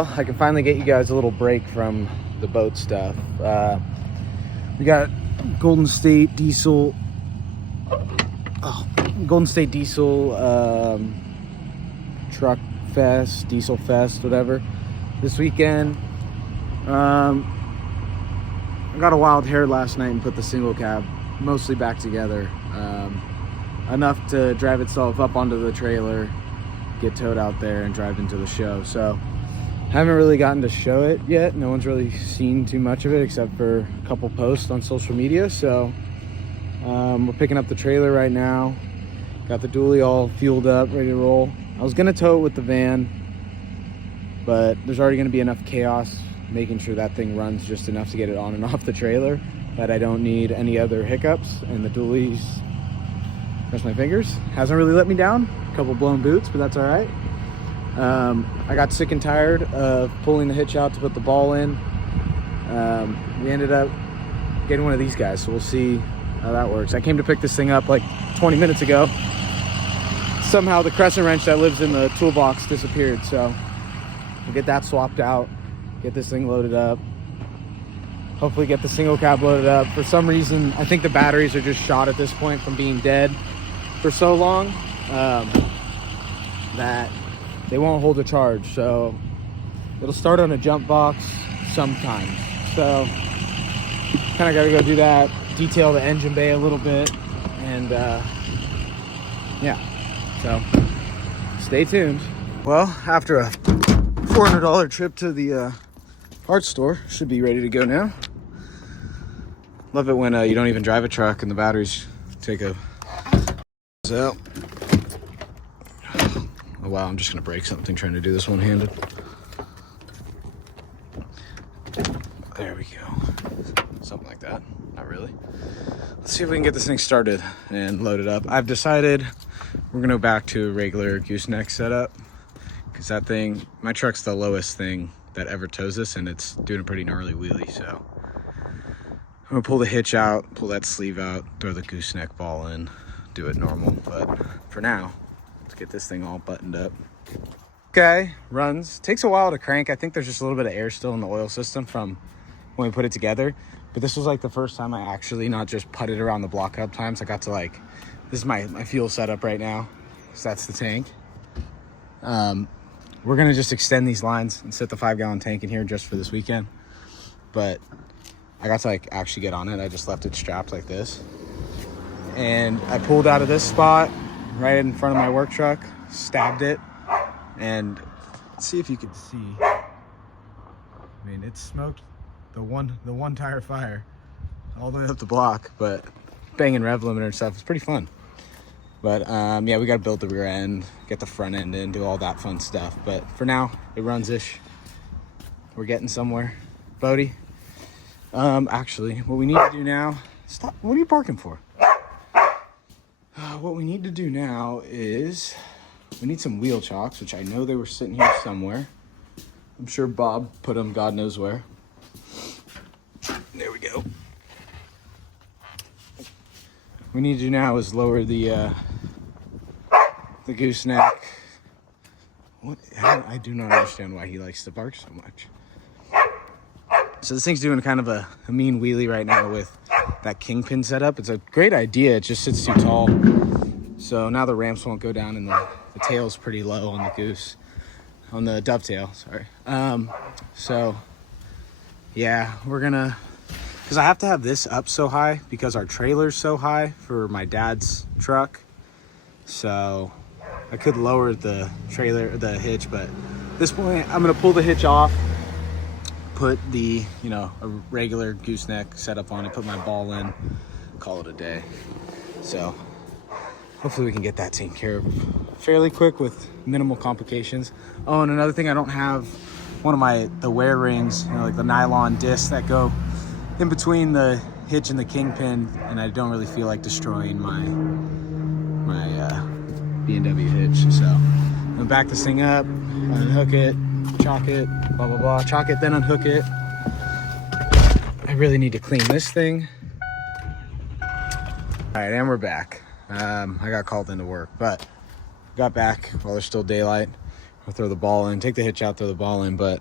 well, I can finally get you guys a little break from the boat stuff. We got Golden State Diesel Truck Fest, Diesel Fest, whatever, this weekend. I got a wild hair last night and put the single cab mostly back together, enough to drive itself up onto the trailer, get towed out there, and drive into the show. So haven't really gotten to show it yet. No one's really seen too much of it except for a couple posts on social media. So we're picking up the trailer right now. Got the dually all fueled up, ready to roll. I was gonna tow it with the van, but there's already gonna be enough chaos making sure that thing runs just enough to get it on and off the trailer that I don't need any other hiccups. And the dually's, cross my fingers, hasn't really let me down. A couple blown boots, but that's all right. I got sick and tired of pulling the hitch out to put the ball in. We ended up getting one of these guys, so we'll see how that works. I came to pick this thing up like 20 minutes ago. Somehow the crescent wrench that lives in the toolbox disappeared, so we'll get that swapped out, get this thing loaded up, hopefully get the single cab loaded up. For some reason, I think the batteries are just shot at this point from being dead for so long, that they won't hold a charge. So it'll start on a jump box sometimes. So kind of got to go do that, detail the engine bay a little bit, and yeah, so stay tuned. Well, after a $400 trip to the parts store, should be ready to go now. Love it when you don't even drive a truck and the batteries take a... So, oh wow, I'm just gonna break something trying to do this one-handed. There we go. Something like that. Not really. Let's see if we can get this thing started and loaded up. I've decided we're gonna go back to a regular gooseneck setup, because that thing, my truck's the lowest thing that ever tows this, and it's doing a pretty gnarly wheelie. So I'm gonna pull the hitch out, pull that sleeve out, throw the gooseneck ball in, do it normal. But for now, let's get this thing all buttoned up. Okay, runs. Takes a while to crank. I think there's just a little bit of air still in the oil system from when we put it together. But this was like the first time I actually not just putted around the block up times. I got to like, this is my fuel setup right now. So that's the tank. We're gonna just extend these lines and set the 5-gallon tank in here just for this weekend. But I got to like actually get on it. I just left it strapped like this. And I pulled out of this spot right in front of my work truck, stabbed it, and let's see if you can see. I mean, it smoked the one tire fire all the way up the block, but banging rev limiter and stuff is pretty fun. But yeah, we got to build the rear end, get the front end in, do all that fun stuff. But for now, it runs-ish. We're getting somewhere. Bodie, actually, what we need to do now, stop, what are you barking for? What we need to do now is we need some wheel chocks, which I know they were sitting here somewhere. I'm sure Bob put them God knows where. There we go. What we need to do now is lower the gooseneck. What? I do not understand why he likes to bark so much. So this thing's doing kind of a mean wheelie right now with that kingpin setup. It's a great idea, it just sits too tall. So now the ramps won't go down and the tail's pretty low on the goose, on the dovetail, sorry. So yeah, we're gonna, because I have to have this up so high because our trailer's so high for my dad's truck. So I could lower the trailer, the hitch, but at this point I'm gonna pull the hitch off, put the, you know, a regular gooseneck setup on it, put my ball in, call it a day. So hopefully we can get that taken care of fairly quick with minimal complications. Oh, and another thing, I don't have one of the wear rings, you know, like the nylon discs that go in between the hitch and the kingpin, and I don't really feel like destroying my B&W hitch. So I'm gonna back this thing up, unhook it, chalk it, blah blah blah, chalk it, then unhook it. I really need to clean this thing. All right, and we're back. I got called into work, but got back while there's still daylight. or throw the ball in, take the hitch out, throw the ball in. But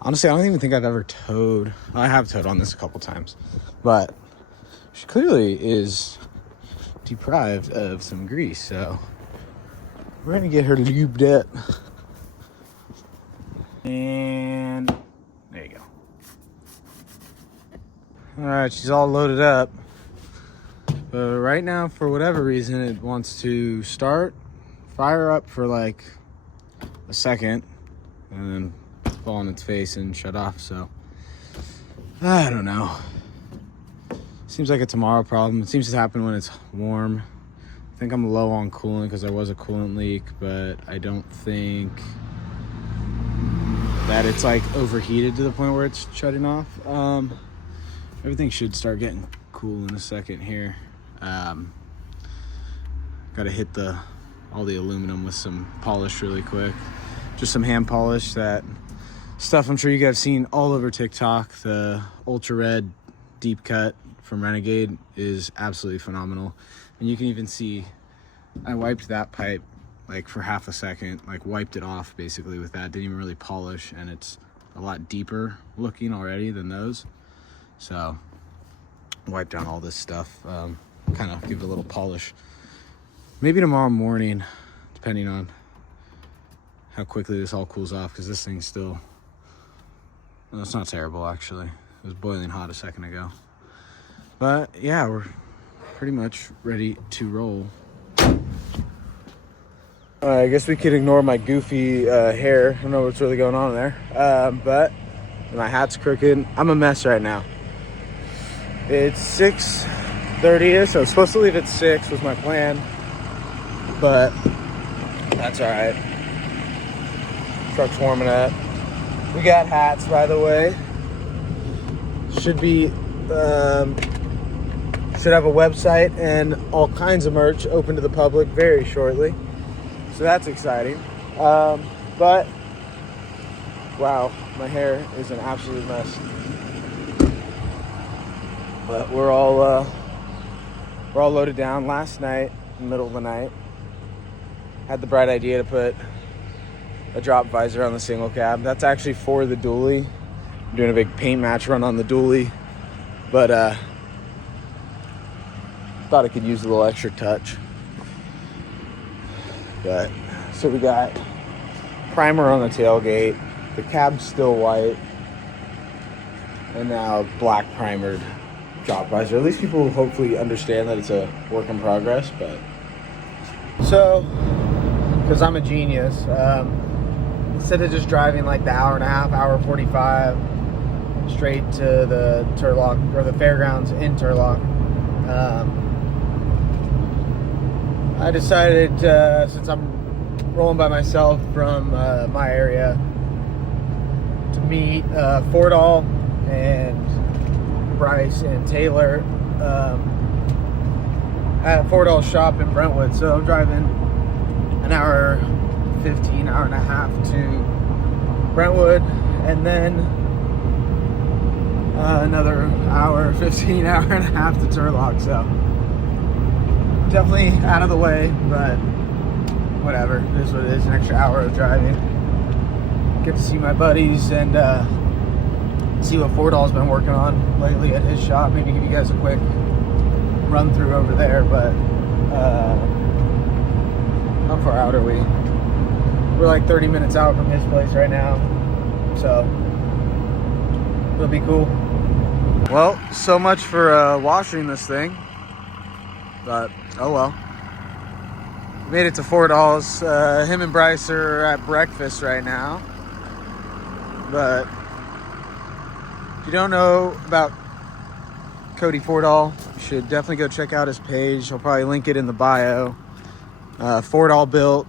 honestly, I don't even think I've ever towed. I have towed on this a couple times, but she clearly is deprived of some grease, so we're gonna get her lubed up. And there you go. All right, she's all loaded up. But right now, for whatever reason, it wants to fire up for like a second, and then fall on its face and shut off. So I don't know. Seems like a tomorrow problem. It seems to happen when it's warm. I think I'm low on coolant because there was a coolant leak, but I don't think that it's like overheated to the point where it's shutting off. Everything should start getting cool in a second here. Got to hit all the aluminum with some polish really quick. Just some hand polish. That stuff I'm sure you guys have seen all over TikTok. The ultra red deep cut from Renegade is absolutely phenomenal. And you can even see I wiped that pipe like for half a second, like wiped it off basically with that. Didn't even really polish, and it's a lot deeper looking already than those. So wipe down all this stuff, kind of give it a little polish. Maybe tomorrow morning, depending on how quickly this all cools off, because this thing's still, well, it's not terrible actually. It was boiling hot a second ago. But yeah, we're pretty much ready to roll. I guess we could ignore my goofy hair. I don't know what's really going on there. But my hat's crooked. I'm a mess right now. It's 6:30ish. I was supposed to leave at 6 was my plan. But that's all right. Truck's warming up. We got hats, by the way. Should have a website and all kinds of merch open to the public very shortly. So that's exciting. But wow, my hair is an absolute mess. But we're all loaded down. Last night, in the middle of the night, had the bright idea to put a drop visor on the single cab. That's actually for the dually. I'm doing a big paint match run on the dually, but thought it could use a little extra touch. But so we got primer on the tailgate, the cab's still white, and now black primered drop visor. At least people hopefully understand that it's a work in progress. But so, because I'm a genius, instead of just driving like the hour and a half, hour 45 straight to the Turlock or the fairgrounds in Turlock, I decided, since I'm rolling by myself from my area, to meet Fordahl and Bryce and Taylor at Fordahl's shop in Brentwood. So I'm driving an hour 15, hour and a half to Brentwood, and then another hour 15, hour and a half to Turlock. So definitely out of the way, but whatever. It is what it is. An extra hour of driving. Get to see my buddies and see what Fordahl's been working on lately at his shop. Maybe give you guys a quick run through over there. But how far out are we? We're like 30 minutes out from his place right now, so it'll be cool. Well, so much for washing this thing. But oh well. Made it to Fordahl's. Him and Bryce are at breakfast right now. But if you don't know about Cody Fordahl, you should definitely go check out his page. I'll probably link it in the bio. Fordahlbilt,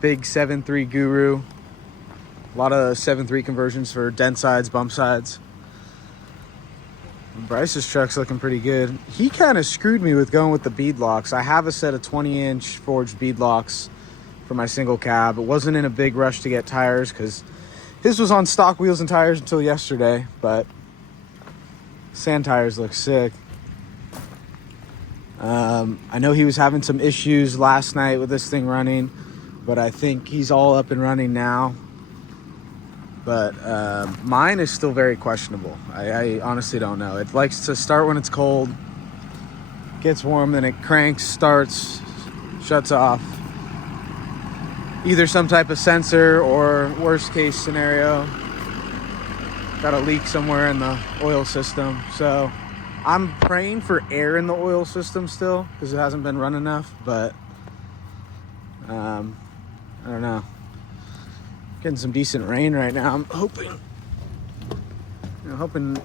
big 7.3 guru. A lot of 7.3 conversions for dent sides, bump sides. Bryce's truck's looking pretty good. He kind of screwed me with going with the bead locks. I have a set of 20-inch forged bead locks for my single cab. It wasn't in a big rush to get tires because his was on stock wheels and tires until yesterday, but sand tires look sick. I know he was having some issues last night with this thing running. but I think he's all up and running now. But mine is still very questionable. I honestly don't know. It likes to start when it's cold, gets warm, then it cranks, starts, shuts off. Either some type of sensor or worst case scenario, got a leak somewhere in the oil system. So I'm praying for air in the oil system still because it hasn't been run enough, but I don't know. Getting some decent rain right now. I'm hoping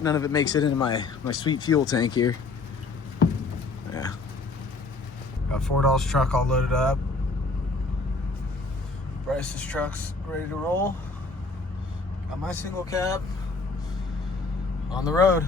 none of it makes it into my sweet fuel tank here. Yeah. Got Fordahl's truck all loaded up. Bryce's truck's ready to roll. Got my single cab on the road.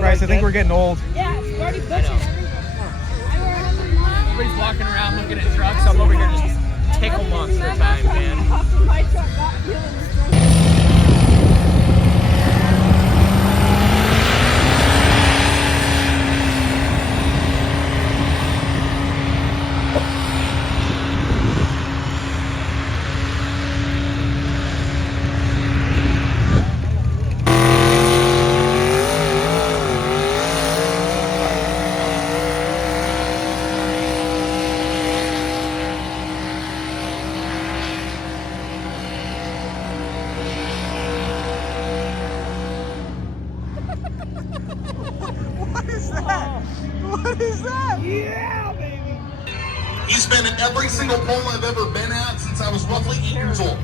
Bryce, I think we're getting old. Yeah, we already butchered everything. Everybody's walking around looking at trucks. I'm over here just tickle monster time, man. My truck got feeling What is that? yeah, baby. He's been at every single pole I've ever been at since I was roughly 8 years old.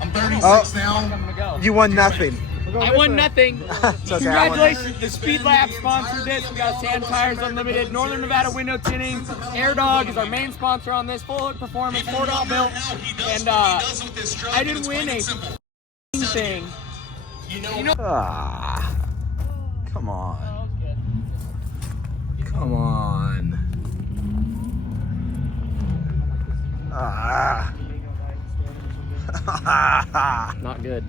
I'm 36 now. You won nothing. I won nothing. Okay, Congratulations. The Speed Lab sponsored this. We got Sand Tires Unlimited, Northern Nevada Window Tinting. Air Dog is our main sponsor on this. Fullhook Performance, Fordahlbilt. And I didn't win a thing. Ah, come on. Come on. Ah. Not good.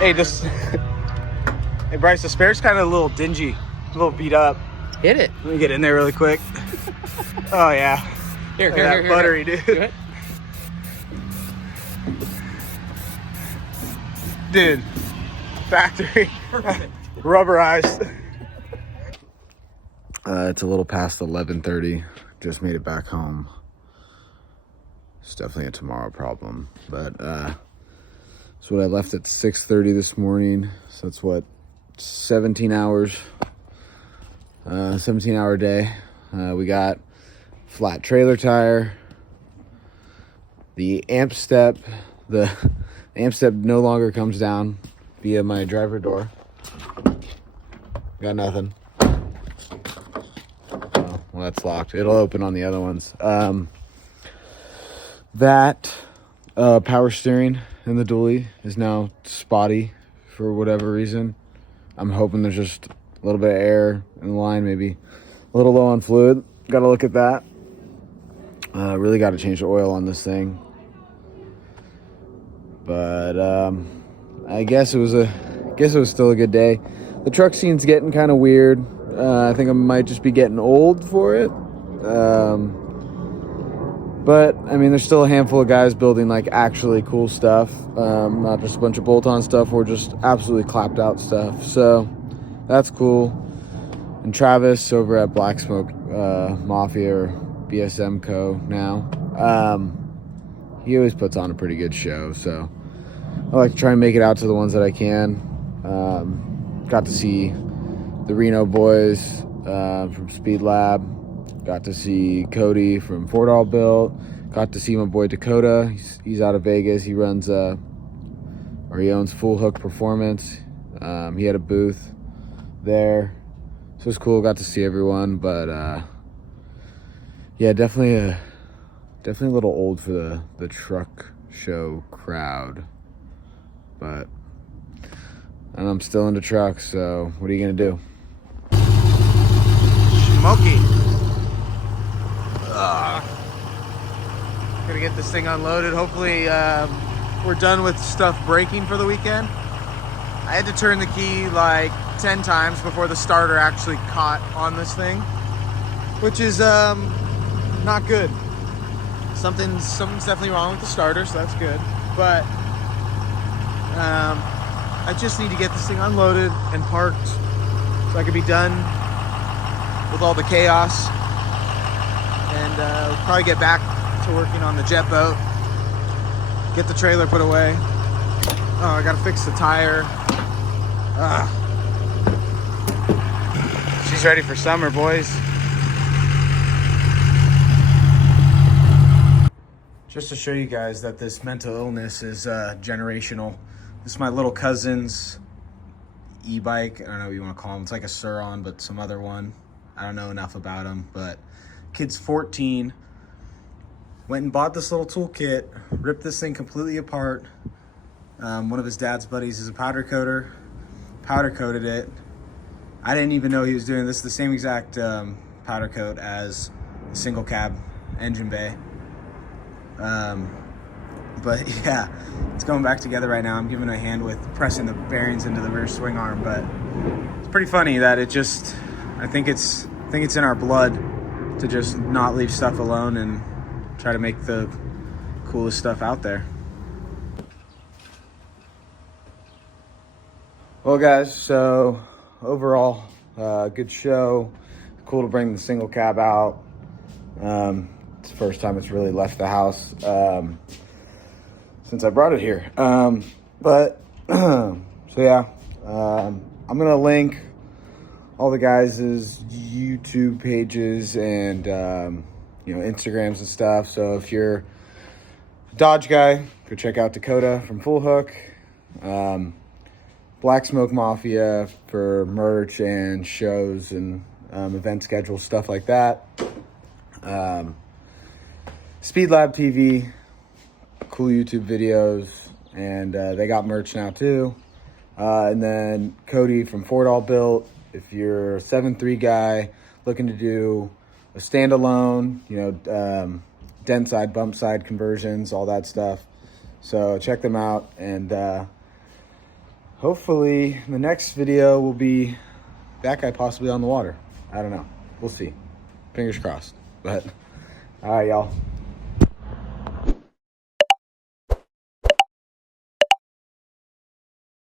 Hey, hey Bryce, the spare's kind of a little dingy, a little beat up. Hit it. Let me get in there really quick. Oh yeah. Here, buttery, dude. Do it. Dude, factory. Rubberized. It's a little past 11:30. Just made it back home. It's definitely a tomorrow problem, but that's what I left at 6:30 this morning. So that's what, 17 hours. 17-hour day. We got flat trailer tire. The amp step no longer comes down via my driver door. Got nothing. Oh, well, that's locked. It'll open on the other ones. That power steering in the dually is now spotty for whatever reason. I'm hoping there's just a little bit of air in the line, maybe a little low on fluid. Got to look at that. Really got to change the oil on this thing. But I guess it was a guess it was still a good day. The truck scene's getting kind of weird. I think I might just be getting old for it. But I mean, there's still a handful of guys building like actually cool stuff, not just a bunch of bolt-on stuff or just absolutely clapped out stuff. So that's cool. And Travis over at Black Smoke Mafia or BSM Co. now, he always puts on a pretty good show. So I like to try and make it out to the ones that I can. Got to see the Reno boys from Speed Lab. Got to see Cody from Fordahlbilt. Got to see my boy Dakota. He's out of Vegas. He runs or he owns Fullhook Performance. He had a booth there, so it was cool. Got to see everyone, but yeah, definitely a little old for the truck show crowd. But and I'm still into trucks, so what are you gonna do? Smoky. Gonna get this thing unloaded. Hopefully we're done with stuff breaking for the weekend. I had to turn the key like 10 times before the starter actually caught on this thing, which is not good. Something's definitely wrong with the starter, so that's good. But I just need to get this thing unloaded and parked so I can be done with all the chaos. And we'll probably get back to working on the jet boat. Get the trailer put away. Oh, I gotta fix the tire. She's ready for summer, boys. Just to show you guys that this mental illness is generational. This is my little cousin's e-bike. I don't know what you want to call him. It's like a Sur-On, but some other one. I don't know enough about him, but kid's 14. Went and bought this little toolkit, ripped this thing completely apart. One of his dad's buddies is a powder coater, powder coated it. I didn't even know he was doing this. The same exact powder coat as the single cab engine bay. But yeah, it's going back together right now. I'm giving a hand with pressing the bearings into the rear swing arm, but it's pretty funny that it just, I think it's in our blood to just not leave stuff alone and try to make the coolest stuff out there. Well guys, so overall, good show. Cool to bring the single cab out. It's the first time it's really left the house since I brought it here. So yeah, I'm gonna link all the guys' YouTube pages and Instagrams and stuff. So if you're a Dodge guy, go check out Dakota from Fullhook. Black Smoke Mafia for merch and shows and event schedule, stuff like that. Speed Lab TV, cool YouTube videos, and they got merch now too. And then Cody from Fordahlbilt. If you're a 7.3 guy looking to do a standalone, dent side, bump side conversions, all that stuff. So check them out, and hopefully the next video will be that guy possibly on the water. I don't know. We'll see. Fingers crossed. But all right, y'all.